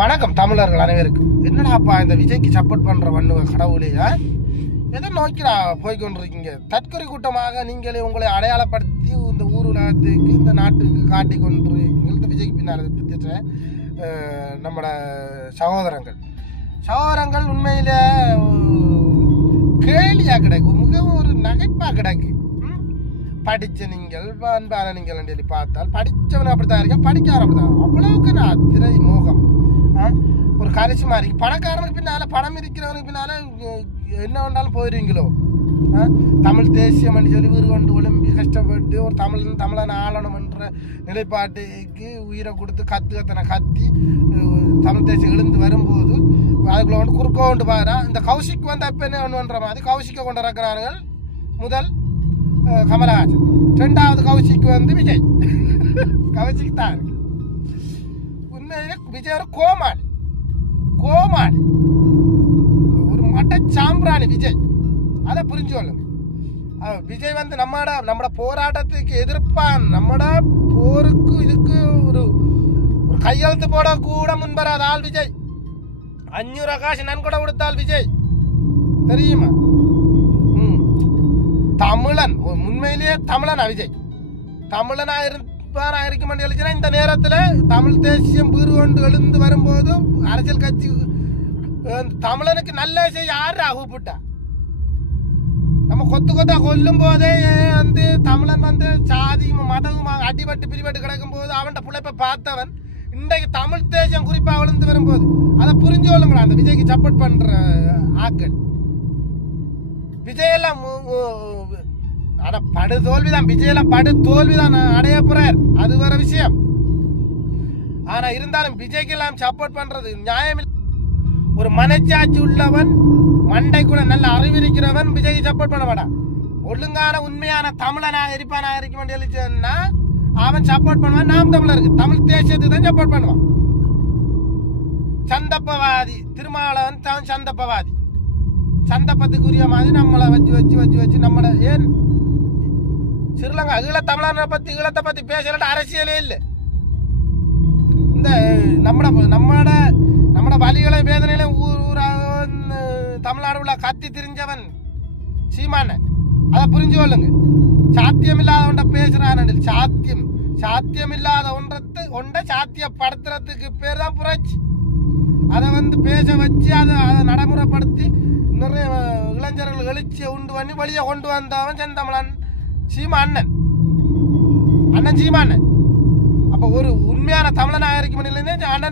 வணக்கம் தமிழர்கள் அனைவருக்கும். என்னடாப்பா இந்த விஜய்க்கு சப்போர்ட் பண்ற வண்ணுவ கடவுளையா எதை நோக்கிடா போய்கொண்டிருக்கீங்க? தற்கொலை கூட்டமாக நீங்களே உங்களை அடையாளப்படுத்தி இந்த ஊர் உலகத்துக்கு இந்த நாட்டுக்கு காட்டி கொண்டிருக்கீங்க. இந்த விஜய்க்கு பின்னால் பிடிச்ச நம்மளோட சகோதரங்கள் உண்மையில கேலியா கிடக்கு, மிகவும் ஒரு நகைப்பா கிடக்கு. படித்த நீங்கள் அன்பான நீங்கள் சொல்லி பார்த்தால் படித்தவன் அப்படித்தான் இருக்கேன், படிக்கார அப்படித்தான். அவ்வளவுக்கு நான் திரை மோகம் ஒரு கரிசுமா இருக்கு. பணக்காரனுக்கு பின்னால பணம் இருக்கிறவனுக்கு பின்னால என்ன வேண்டாலும் போயிடுவீங்களோ. தமிழ் தேசியம் என்று சொல்லி வீடு கொண்டு ஒழும்பி கஷ்டப்பட்டு ஒரு தமிழன் ஆளணும் என்ற நிலைப்பாட்டுக்கு உயிரை கொடுத்து கத்தி தமிழ் தேசியம் எழுந்து வரும்போது அதுக்குள்ள வந்து குறுக்க கொண்டு பாரா. இந்த கௌசிக் வந்து அப்போ என்ன ஒன்றுன்ற மாதிரி கௌசிக்கை கொண்டு இறக்குறார்கள். முதல் கமலஹாசன், ரெண்டாவது கௌசிக்கு வந்து விஜய். கௌசிக் தான் இருக்கு. உண்மையிலே விஜய் ஒரு கோமாளி, ஒரு மட்ட சாம்பிராணி விஜய். அதை புரிஞ்சு கொள்ளுங்க. விஜய் வந்து நம்மட போராட்டத்துக்கு எதிர்ப்பான், நம்மட போருக்கு இதுக்கு ஒரு கையெழுத்து போட கூட முன்வராத ஆள் விஜய். 500 காசு நன்கொடை கொடுத்தால் விஜய் தெரியுமா? தமிழன், உண்மையிலேயே தமிழனா விஜய்? தமிழனா இருக்க மாட்டேன். இந்த நேரத்தில் தமிழ் தேசியம் வீறு கொண்டு எழுந்து வரும்போது அரசியல் கட்சி தமிழனுக்கு நல்ல செய்ய யாரு கூப்பிட்டா? நம்ம கொத்தா கொல்லும் போதே வந்து தமிழன் வந்து சாதி மதம் அடிபட்டு பிரிபட்டு கிடக்கும் போது அவன் பிழைப்பை பார்த்தவன் இன்றைக்கு தமிழ் தேசியம் குறிப்பாக விழுந்து வரும்போது அதை புரிஞ்சு கொள்ளுங்களா? அந்த விஜய்க்கு சப்போர்ட் பண்ற ஆக்கள் விஜயெல்லாம் படுதோல்விதான், விஜயெல்லாம் படுதோல்விதான் அடைய போறார். அது வேற விஷயம். ஆனா இருந்தாலும் விஜய்க்கு எல்லாம் சப்போர்ட் பண்றது நியாயம். ஒரு மனச்சாட்சி உள்ளவன், மண்டை கூட நல்ல அறிவிருக்கிறவன் விஜய்க்கு சப்போர்ட் பண்ண மாட்டான். ஒழுங்கான உண்மையான தமிழனாக இருக்க வேண்டியன்னா அவன் சப்போர்ட் பண்ணுவான். நாம் தமிழருக்கு, தமிழ் தேசியத்துக்கு தான் சப்போர்ட் பண்ணுவான். சந்தப்பவாதி திருமாவளவன் சந்தப்பவாதி, சந்தப்பத்துக்குரிய மாதிரி நம்மளை வச்சு நம்மளை ஏன் ஸ்ரீலங்கா ஈழத்தை பத்தி பேசல அரசியலே இல்லை. இந்த நம்மட வலிகளை வேதனையில தமிழ்நாடு உள்ள கத்தி திரிஞ்சவன் சீமான, அதை புரிஞ்சு கொள்ளுங்க. சாத்தியம் இல்லாத பேசுறான். சாத்தியம் இல்லாத ஒன்றை சாத்தியப்படுத்துறதுக்கு பேர் தான் புரட்சி. அதை வந்து பேச வச்சு அதை நடைமுறைப்படுத்தி நிறைய இளைஞர்கள் எழுச்சியை உண்டு பண்ணி வெளியே கொண்டு வந்தவன் செந்தமிழன் சீமானன். அப்ப ஒரு உண்மையான தமிழனாக இருக்க முடியல அண்ணன்